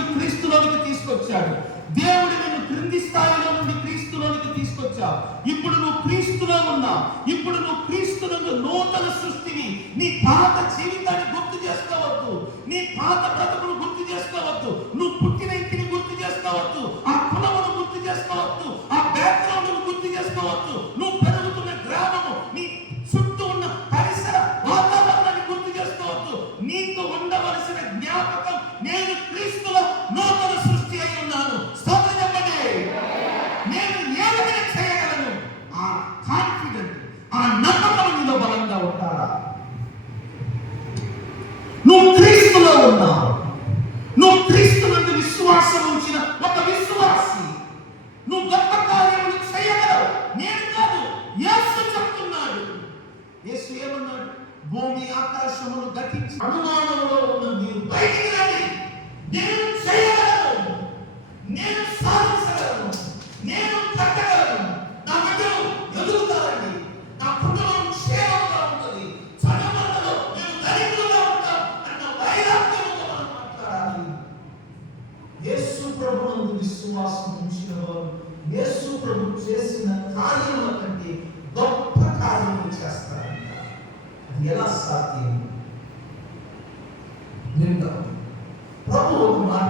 నుండి క్రీస్తులోనికి తీసుకొచ్చాడు. దేవుడు నిన్ను క్రింది స్థాయిలో నుండి క్రీస్తులోనికి తీసుకొచ్చావు. ఇప్పుడు నువ్వు క్రీస్తులో ఉన్నావు. ఇప్పుడు నువ్వు క్రీస్తునందు నూతన సృష్టిని. నీ పాత జీవితాన్ని గుర్తు చేసుకోవద్దు. నీ పాత బ్రతుకును గుర్తు చేసుకోవద్దు. నువ్వు పుట్టిన ఇంటిని గుర్తు చేసుకోవద్దు. ఆ కులమును గుర్తు చేసుకోవద్దు. ఆ బ్యాక్గ్రౌండ్ గుర్తు చేసుకోవద్దు. నువ్వు పెరుగుతున్న గ్రామము, నీ చుట్టూ ఉన్న పరిసర వాతావరణాన్ని గుర్తు చేసుకోవద్దు. నీకు ఉండవలసిన జ్ఞాపకం, నేను క్రీస్తులో నూతన సృష్టి అయి ఉన్నాను. స్తోత్రం చెప్పండి. నేను ఏదైనా చేయగలను. ఆ కాన్ఫిడెంట్, ఆ నమ్మకం నీలో బలంగా ఉంటారా? నువ్వు క్రీస్తులో ఉన్నావు. నువ్వు క్రీస్తునందు విశ్వాసం ఉంచిన ఒక విశ్వాసి. నువ్వు గొప్ప కార్యములు చేయగలవు. నేను కాదు, యేసు చెప్తున్నాడు. యేసు ఏమన్నాడు? భూమి ఆకాశములు గతించి అనుమానంలో ఉన్న మీరు బయటికి రండి. నేను చేయగలను, నేను సాధించగలను, నేను కట్టగలను. నా బిడ్డలు ఎదుగుతారండి. నా కుటుంబం క్షేమంగా ఉంటుంది. చదవడంలో నేను ధనికులుగా ఉంటాను అన్న వైరాగ్యంతో మనం మాట్లాడాలి. యేసు ప్రభువునందు విశ్వాసం ఉంచిన వారు యేసు ప్రభు చేసిన కార్యముల కంటే గొప్ప కార్యములు చేస్తారంట. అది ఎలా సాధ్యం? ప్రభు ఒక మాట